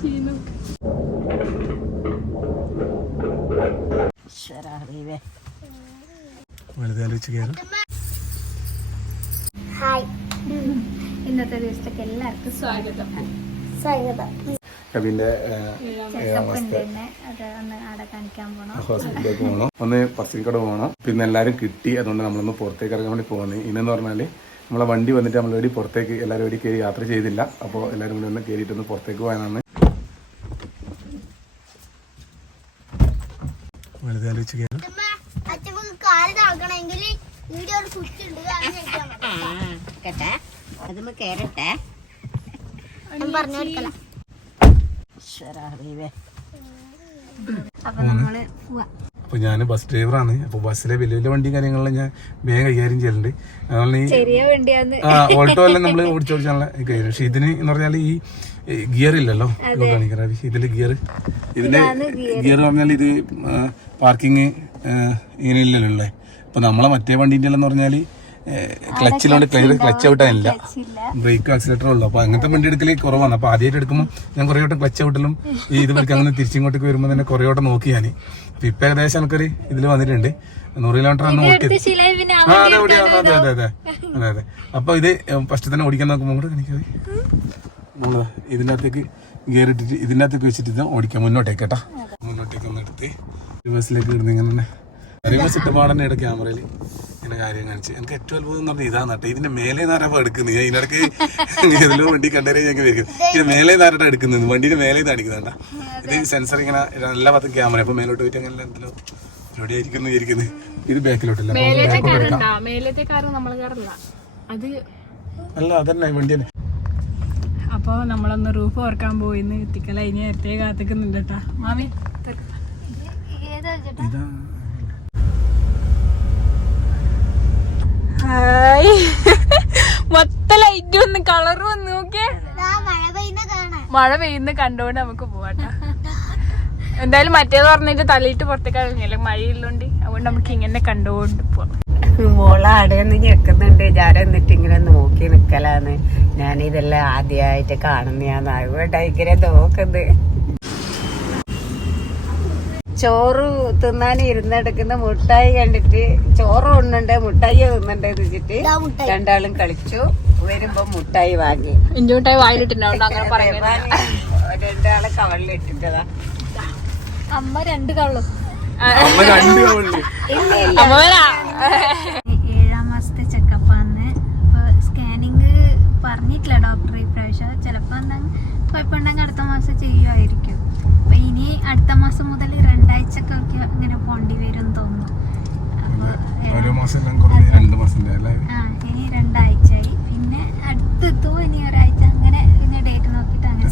ചെയ്യുന്നു. വലുതാലോചിച്ച് കയറും. ഹായ് ഇന്നത്തെ ദിവസത്തേക്ക് എല്ലാവർക്കും സ്വാഗതം. കവിന്റെ ഹോസ്പിറ്റലിലേക്ക് പോകണം ഒന്ന് പറശ്ശിനിക്കട പോകണം പിന്നെ എല്ലാരും കിട്ടി. അതുകൊണ്ട് നമ്മളൊന്ന് പുറത്തേക്ക് ഇറങ്ങാൻ വേണ്ടി പോകുന്നത് ഇന്നെന്ന് പറഞ്ഞാൽ നമ്മളെ വണ്ടി വന്നിട്ട് നമ്മൾ എവിടെ പുറത്തേക്ക് എല്ലാവരും എവിടെ കയറി യാത്ര ചെയ്തില്ല. അപ്പോൾ എല്ലാവരും കൂടി ഒന്ന് കയറിയിട്ടൊന്ന് പുറത്തേക്ക് പോകാനാണ് വലുതാലോചിച്ച് കയറും അച്ഛൻ കാൽ താക്കണമെങ്കിൽ വീഡിയോ ഒരു സ്വിച്ച് ഉണ്ട് അത് ഞെക്കിയാ മതി. കേട്ടെ അതുമ്മ കേറട്ടെ ഞാൻ പറഞ്ഞു കൊടുക്കല. അപ്പൊ നമ്മൾ പോവാ. അപ്പോൾ ഞാൻ ബസ് ഡ്രൈവറാണ് അപ്പോൾ ബസ്സിലെ വലിയ വലിയ വണ്ടി കാര്യങ്ങളെല്ലാം ഞാൻ വേഗം കൈകാര്യം ചെയ്യലുണ്ട്. അതുകൊണ്ട് ഈ ആ ഓൾട്ടോ എല്ലാം നമ്മൾ ഓടിച്ചോടിച്ചാണല്ലോ കൈകാര്യം പക്ഷെ ഇതിന് എന്ന് പറഞ്ഞാൽ ഈ ഗിയർ ഇല്ലല്ലോ. കാണിക്കറാവി ഇതിന്റെ ഗിയർ ഇതിന്റെ ഗിയർ പറഞ്ഞാൽ ഇത് പാർക്കിങ് ഇങ്ങനെ ഇല്ലല്ലോ അല്ലേ? ഇപ്പൊ നമ്മളെ മറ്റേ വണ്ടിന്റെ എന്ന് പറഞ്ഞാൽ ക്ലച്ചിലോണ്ട് ക്ലിയർ ക്ലച്ച് ഔട്ടാനില്ല ബ്രേക്ക് ആക്സിലേറ്റർ ഉള്ളു. അപ്പൊ അങ്ങനത്തെ വണ്ടി എടുക്കലേ കുറവാണ്. അപ്പൊ ആദ്യമായിട്ട് എടുക്കുമ്പോൾ ഞാൻ കുറേ വട്ടം ക്ലച്ച് ഔട്ടിലും ഈ ഇത് വരയ്ക്ക് അങ്ങനെ തിരിച്ചിങ്ങോട്ടേക്ക് വരുമ്പോൾ തന്നെ കുറേ വട്ടം നോക്കി ഞാൻ അപ്പൊ ഇപ്പൊ ഏകദേശം എനിക്കൊരു ഇതിൽ വന്നിട്ടുണ്ട്. നൂറ് കിലോമീറ്റർ ആണ് നോക്കിയത് ആ, അതെ അതെ അതെ അതെ അതെ അതെ അതെ. അപ്പൊ ഇത് ഫസ്റ്റ് തന്നെ ഓടിക്കാൻ നോക്കുമ്പോൾ കൂടെ എനിക്ക് ഇതിനകത്തേക്ക് ഇതിന്റെ അകത്തേക്ക് ഗിയർ ഇട്ടിട്ട് ഇതിന്റെ അകത്തേക്ക് വെച്ചിട്ട് ഇത് ഓടിക്കാം. മുന്നോട്ടേക്ക് കേട്ടാ. മുന്നോട്ടേക്ക് ഒന്ന് എടുത്ത്. റിവേഴ്സിലേക്ക് ഇടുന്ന ഇങ്ങനെ തന്നെ ചുറ്റുപാടന്നെ ഇട ക്യാമറയിൽ ഇങ്ങനെ കാര്യം കാണിച്ച്. എനിക്ക് ഏറ്റവും അത്ഭുതം എന്ന് പറഞ്ഞാൽ നട്ടെ. കേട്ടോ ഇതിന്റെ മേലെ നാരപ്പ എടുക്കുന്നത് ഞാൻ ഇതിനിടക്ക് ഏതെല്ലോ വണ്ടി കണ്ടേരെ ഞങ്ങൾക്ക് വരും ഇതിന്റെ മേലെ നാരട്ട എടുക്കുന്നത് വണ്ടിന്റെ മേലെ അടിക്കുന്നുണ്ട ഇത് സെൻസർ ഇങ്ങനെ നല്ല ഭാഗത്തും ക്യാമറ അപ്പൊ മേലോട്ട് പോയിട്ട് അങ്ങനെ എന്തെല്ലോ ആയിരിക്കുന്നു ഇരിക്കുന്നത് ഇത് ബാക്കിലോട്ടല്ല. അല്ല അതന്നെ വണ്ടി തന്നെ. അപ്പൊ നമ്മളൊന്ന് റൂഫ് ഓർക്കാൻ പോയിന്ന്. എത്തിക്കല ഇനി നേരത്തെ കാത്തിക്കുന്നുണ്ട് കേട്ടാ മാമി ഇതാ മൊത്ത ലൈറ്റ് വന്ന് കളർ വന്ന് നോക്കിയേ. മഴ പെയ്യുന്ന കണ്ടോണ്ട് നമുക്ക് പോവാട്ടോ. എന്തായാലും മറ്റേത് പറഞ്ഞിട്ട് തലയിട്ട് പുറത്തേക്ക് ഇറങ്ങിയില്ല മഴയുള്ളോണ്ട് അതുകൊണ്ട് നമുക്ക് ഇങ്ങനെ കണ്ടുകൊണ്ട് പോവാം. മോളാടെന്ന് ഞെക്കുന്നുണ്ട്. ഞാൻ എന്നിട്ട് ഇങ്ങനെ നോക്കി നിക്കലാന്ന്. ഞാനിതെല്ലാം ആദ്യമായിട്ട് കാണുന്നതാണ് അതുകൊണ്ടാണ് ഇങ്ങനെ നോക്കുന്നത്. ചോറ് തിന്നാൻ ഇരുന്നെടുക്കുന്ന മുട്ടായി കണ്ടിട്ട് ചോറ് ഉണ്ണുണ്ട് മുട്ടായി തിന്നണ്ട് വെച്ചിട്ട്. രണ്ടാളും കളിച്ചു. വരുമ്പോ മുട്ടായി വാങ്ങി. മുട്ടായി വായിലിട്ടുണ്ടാവും അങ്ങനെ പറയുന്നത് രണ്ടാളെ കവളിലിട്ടിട്ടതാ. അമ്മ രണ്ട് കവളും. ഏഴാം മാസത്തെ ചെക്കപ്പാന്ന് സ്കാനിങ് പറഞ്ഞിട്ടില്ല ഡോക്ടർ ഇപ്രാവശ്യം ചിലപ്പോ എന്താ കുഴപ്പമുണ്ടെങ്കിൽ അടുത്ത മാസം ചെയ്യുമായിരിക്കും അപ്പൊ ഇനി അടുത്ത മാസം മുതൽ രണ്ടാഴ്ചക്കൊക്കെ ഇങ്ങനെ പോണ്ടി വരും തോന്നുന്നു. ഓരോ മാസം രണ്ട് മാസം ഇനി രണ്ടാഴ്ചയായി. പിന്നെ അടുത്തെത്തുമോ ഇനി ഒരാഴ്ച അങ്ങനെ ഡേറ്റ് നോക്കിട്ട് അങ്ങനെ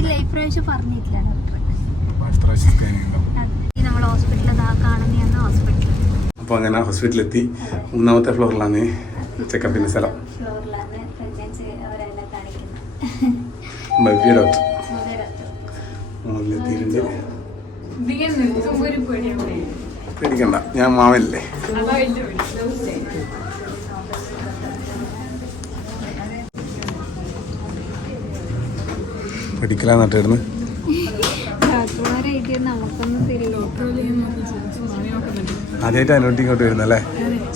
ഇല്ല ഇപ്രാവശ്യം പറഞ്ഞിട്ടില്ല ഡോക്ടർ നമ്മൾ ഹോസ്പിറ്റലിൽ കാണുന്ന ഹോസ്പിറ്റലിൽ അപ്പോൾ അങ്ങനെ ഹോസ്പിറ്റലിലെത്തി മൂന്നാമത്തെ ഫ്ലോറിലാണ് ചെക്കപ്പിന്റെ സ്ഥലം. ഭവ്യ ഡോക്ടർ പേടിക്കണ്ട ഞാൻ മാവല്ലേ തിരികെ ആദ്യമായിട്ട് അനുവട്ടി ഇങ്ങോട്ട് വരുന്നല്ലേ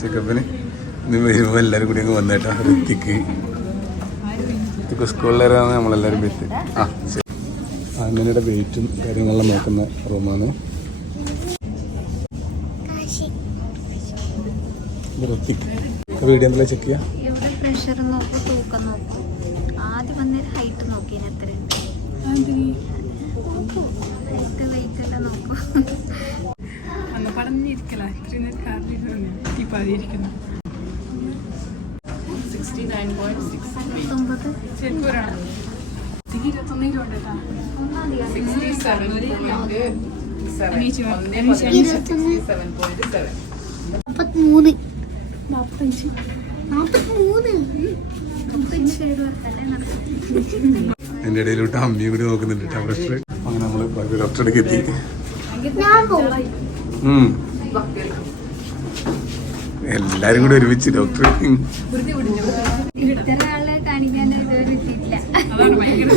ചെക്കപ്പിന്. ഇന്ന് വരുമ്പോൾ എല്ലാവരും കൂടി അങ്ങ് വന്നേട്ടാ. ഋത്തിക്ക് ഋത്തിക്ക് സ്കൂളിലേറാണ് നമ്മളെല്ലാവരും എത്തി ആ ശരി. അന്നയുടെ വെയിറ്റും കാര്യങ്ങളെല്ലാം നോക്കുന്ന റൂമാണ് വീഡിയോ ചെക്ക് ചെയ്യാം? പ്രഷർ നോക്കും തൂക്കം നോക്കും. ആദ്യം വന്ന് ഹൈറ്റ് നോക്കി. ഹൈറ്റ് വെയിറ്റ് എല്ലാം നോക്കും. പത്തൊമ്പത് നാപ്പത്തിമൂന്ന്. നാപ്പത്തിമൂന്ന് എന്റെ ഇടയിലോട്ട് അമ്മയും കൂടി നോക്കുന്നുണ്ട് കേട്ടോ അങ്ങനെ നമ്മൾ ഡോക്ടറെ അടുക്ക് എത്തി. ഞാൻ പോകും ഉം. എല്ലാരും കൂടി ഒരുമിച്ച് ഡോക്ടർ അതാണ് ഭയങ്കര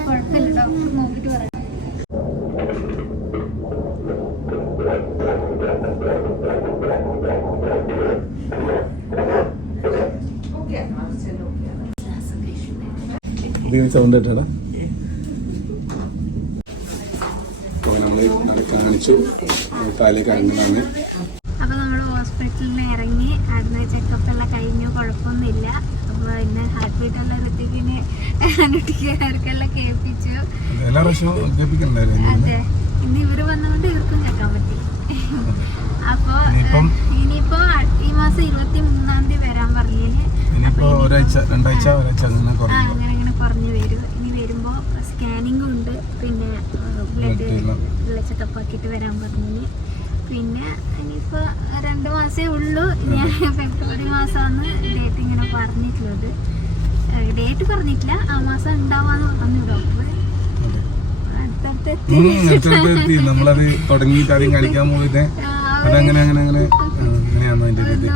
കുഴപ്പമില്ല ഡോക്ടർ നോക്കിട്ട് പറയാം സൗണ്ട് കേട്ടടാ അപ്പോൾ നമ്മൾ കാണിച്ചു. താലേക്ക് അരങ്ങനാണ് എല്ലാം ഋത്തിക്കിന് അനുട്ടിക്കാർക്കെല്ലാം കേൾപ്പിച്ചു അതെ ഇന്ന് ഇവർ വന്നുകൊണ്ട് ഇവർക്കും കേൾക്കാൻ പറ്റി. അപ്പൊ ഇനിയിപ്പം? ഈ മാസം ഇരുപത്തി മൂന്നാം തീയതി വരാൻ ഒരാഴ്ച അങ്ങനെ അങ്ങനെ കുറഞ്ഞു വരും. ഇനി വരുമ്പോ സ്കാനിങ്ങും ഉണ്ട്. പിന്നെ ബ്ലഡ്. ബ്ലഡ് ചെക്കപ്പ് ആക്കിയിട്ട് വരാൻ പറഞ്ഞിന് പിന്നെ ഇനിയിപ്പോ രണ്ട് മാസേ ഉള്ളൂ. ഞാൻ ഫെബ്രുവരി മാസമാണ് ഡേറ്റ് ഇങ്ങനെ പറഞ്ഞിട്ടുള്ളത്. ഡേറ്റ് പറഞ്ഞിട്ടില്ല. ആ മാസം ഉണ്ടാവാന്ന് പറഞ്ഞു ഡോക്ടർ നമ്മളത് തുടങ്ങിയിട്ട് ആദ്യം കളിക്കാൻ പോയിട്ട് അതങ്ങനെ അങ്ങനെ അങ്ങനെ അങ്ങനെയാണ് അതിന്റെ രീതി?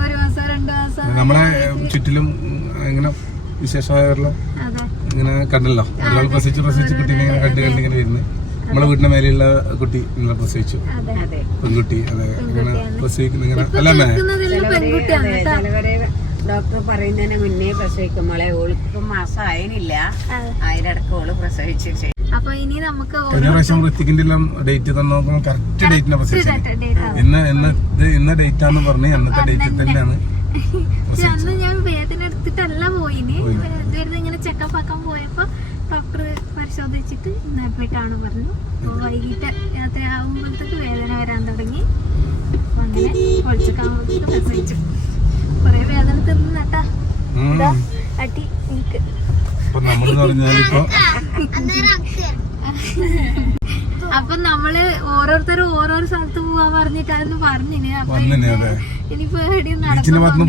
നമ്മളെ ചുറ്റിലും അങ്ങനെ ഇങ്ങനെ അതെ. ഇങ്ങനെ കണ്ടല്ലോ. ഒരാൾ പ്രസവിച്ച് പ്രസവിച്ച് കുട്ടീനെ ഇങ്ങനെ കണ്ട് കണ്ട് ഇങ്ങനെ വരുന്നത് നമ്മളെ വീടിന്റെ മേലെയുള്ള കുട്ടി ഇങ്ങനെ പ്രസവിച്ചു. അതെ. അതെ പെൺകുട്ടി അതെ. ഇങ്ങനെ പ്രസവിക്കുന്ന ഇങ്ങനെ അല്ല ഡോക്ടർ പറയുന്നതിന് മുന്നേ പ്രസവിക്കുമ്പോളെ ഓൾക്കിപ്പം മാസം ആയനില്ല അതിനിടക്ക് അതിലിടക്ക് ഓൾ പ്രസവിച്ചു അപ്പൊ ഇനി നമുക്ക് കഴിഞ്ഞ പ്രാവശ്യം ഋത്തിക്കിന്റെ എല്ലാം ഡേറ്റ് തന്നെ. കറക്റ്റ് പ്രസവിച്ചത്. ഇന്ന് ഇന്ന് ഇന്ന ഡേറ്റ് ആണെന്ന് പറഞ്ഞ് അന്നത്തെ ഡേറ്റിൽ തന്നെയാണ് പക്ഷെ അന്ന് ഞാൻ വേദന എടുത്തിട്ടല്ല പോയിന്. വെറുതെ ഇങ്ങനെ ചെക്കപ്പ് ആക്കാൻ പോയപ്പോ ഡോക്ടർ പരിശോധിച്ചിട്ട് ഇന്നെ പോയിട്ടാണ് പറഞ്ഞു. വൈകിട്ട് രാത്രി ആകുമ്പോഴത്തേക്ക് വേദന വരാൻ തുടങ്ങി അപ്പൊ അങ്ങനെ പൊളിച്ചേക്കാകുമ്പോഴത്തേക്ക് പ്രസവിച്ചു കൊറേ വേദന തിന്നു നട്ടാ ഉം. ഇതാ അക്ക് അപ്പൊ നമ്മൾ ഓരോരുത്തരും ഓരോരോ സ്ഥലത്ത് പോവാൻ പറഞ്ഞിട്ടായിരുന്നു പറഞ്ഞിന്. അപ്പൊ ഇനിയിപ്പോ എവിടെയും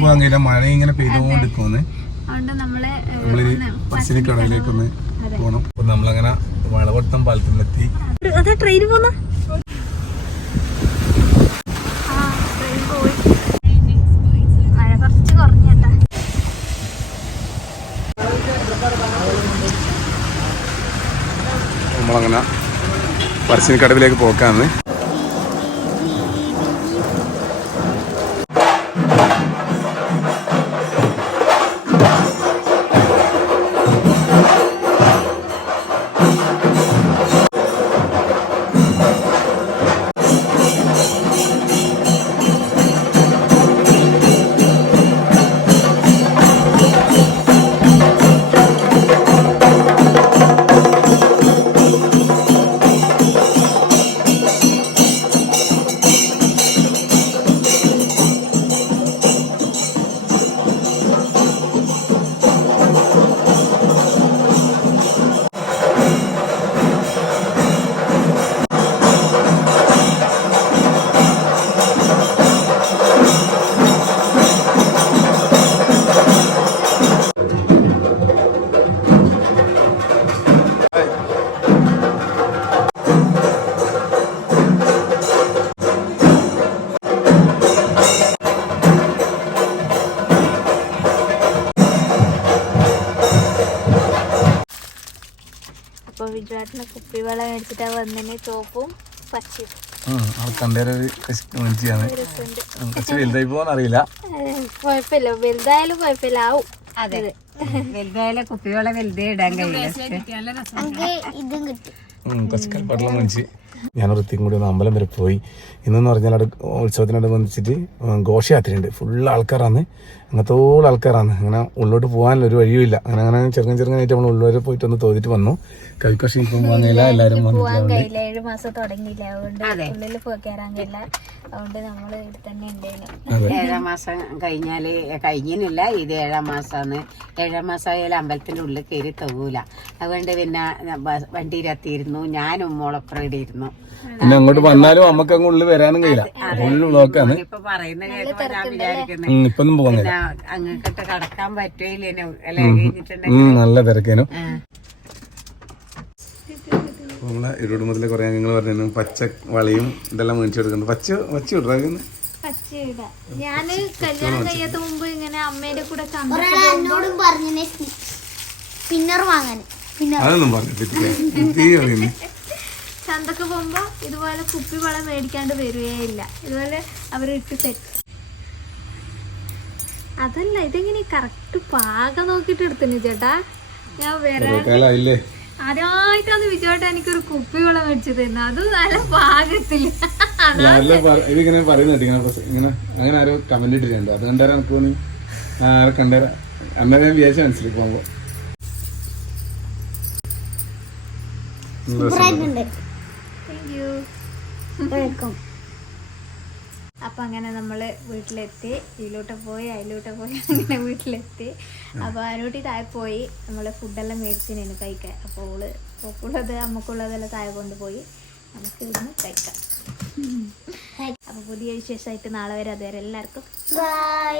പോകാൻ കഴിയില്ല. മഴ ഇങ്ങനെ പെയ്തുകൊണ്ടിരിക്കുന്നു അതുകൊണ്ട് നമ്മൾ ഒന്ന് അപ്പൊ നമ്മളങ്ങനെ വളവട്ടം പാലത്തിലെത്തി അതാ ട്രെയിൻ പോന്ന മഴ കുറച്ച് കുറഞ്ഞട്ടാ നമ്മളങ്ങനെ പറശ്ശിനിക്കടവിലേക്ക് പോക്കാന്ന്. ചോപ്പും പച്ചയും. കുറച്ച് വലുതായി പോകാൻ അറിയില്ല. കുഴപ്പമില്ല വലുതായാലും കുഴപ്പമില്ല ആവും അതെ. വലുതായാലും കുപ്പികളെ വലുതേ ഇടാൻ കഴിയില്ല. ഇതും കിട്ടും. ഞാൻ വൃത്തിയും കൂടി ഒന്ന് അമ്പലം വരെ പോയി. ഇന്നെന്ന് പറഞ്ഞാൽ അവിടെ ഉത്സവത്തിനോടനുബന്ധിച്ചിട്ട് ഘോഷയാത്രയുണ്ട്. ഫുൾ ആൾക്കാരാണ്. അങ്ങനത്തോളം ആൾക്കാരാണ്. അങ്ങനെ ഉള്ളോട്ട് പോകാനുള്ള ഒരു വഴിയുമില്ല അങ്ങനെ അങ്ങനെ ചെറുങ്ങൻ ചെറുങ്ങനായിട്ട് നമ്മൾ ഉള്ളവരെ പോയിട്ട് ഒന്ന് തോന്നിട്ട് വന്നു. കവിക്കോശി ഇപ്പം പോകുന്നില്ല എല്ലാവരും കഴിയില്ല. ഏഴ് മാസം തുടങ്ങിയില്ല. അതുകൊണ്ട് ഉള്ളിൽ പോയി കയറാൻ കഴിയില്ല. അതുകൊണ്ട് നമ്മൾ ഇവിടെ തന്നെ ഉണ്ടേനു ഏഴാം മാസം കഴിഞ്ഞാൽ കഴിഞ്ഞില്ല ഇത് ഏഴാം മാസമാണ് ഏഴാം മാസം ആയാലും അമ്പലത്തിന്റെ ഉള്ളിൽ കയറി തൂല അതുകൊണ്ട് പിന്നെ വണ്ടിയിലെത്തിയിരുന്നു ഞാനും മോളൊപ്പം ഇവിടെ ഇരുന്നു പിന്നെ അങ്ങോട്ട് വന്നാലും നമുക്ക് അങ്ങ് ഉള്ളിൽ വരാനും കഴിയില്ല. ഫുള്ള് ബ്ലോക്കാണ് ഇപ്പൊ പറയുന്ന കേൾക്കുമ്പോ ഞാൻ വിചാരിക്കുന്നത് ഇപ്പൊന്നും പോകുന്നില്ല അങ്ങോട്ട് കടക്കാൻ പറ്റില്ലേനു അല്ലെ? കഴിഞ്ഞിട്ടുണ്ടെങ്കിൽ? ഉം, നല്ല തിരക്കേനു. നമ്മളെ മുതലേ കുറെ അംഗങ്ങൾ പറഞ്ഞു പച്ച വളയും ഇതെല്ലാം മേടിച്ചു കൊടുക്കുന്നുണ്ട്. പച്ച പച്ച ഇടുന്നു ഞാൻ കല്യാണം കഴിയാത്ത മുമ്പ് ഇങ്ങനെ അമ്മേന്റെ കൂടെ എന്നോടും പറഞ്ഞു പിന്നർ വാങ്ങാൻ അതൊന്നും പറഞ്ഞിട്ടില്ല. ചന്തക്ക് പോകുമ്പോൾ ഇതുപോലെ കുപ്പി വളം മേടിക്കാണ്ട് വരികയില്ല ഇതുപോലെ അവരിട്ട് സെറ്റ് അതല്ല ഇതെങ്ങനെ കറക്റ്റ് പാകം നോക്കിട്ട് എടുത്തിന് ചേട്ടാ? ഞാൻ വരാൻ ആദ്യമായിട്ടാണ് എനിക്ക് എനിക്കൊരു കുപ്പി വെള്ളം മേടിച്ചു തരുന്നത് അത് നല്ല പാകത്തില്ല ഇതിങ്ങനെ പറയുന്നുണ്ട് ഇങ്ങനെ ഇങ്ങനെ അങ്ങനെ ആരോ കമന്റ് ഇട്ടിട്ടുണ്ട്. അത് കണ്ടാരാ എനിക്ക് തോന്നി? ആരെ കണ്ടാരാ അന്നേരം ഞാൻ വിചാരിച്ച മനസ്സിലാക്കി പോകുമ്പോ. അപ്പൊ അങ്ങനെ നമ്മൾ വീട്ടിലെത്തി. ഇതിലോട്ട് പോയി അതിലോട്ട് പോയി അങ്ങനെ വീട്ടിലെത്തി. അപ്പൊ അതിലോട്ട് താഴെ പോയി. നമ്മൾ ഫുഡെല്ലാം മേടിച്ചിനു കഴിക്കാൻ. അപ്പോൾ ഓൾ ഓക്കുള്ളത് അമ്മക്കുള്ളതെല്ലാം താഴെ കൊണ്ടുപോയി. നമുക്ക് ഇന്ന് കഴിക്കാം. അപ്പൊ പുതിയ വിശേഷമായിട്ട് നാളെ വരെ അതുവരെ എല്ലാവർക്കും ബൈ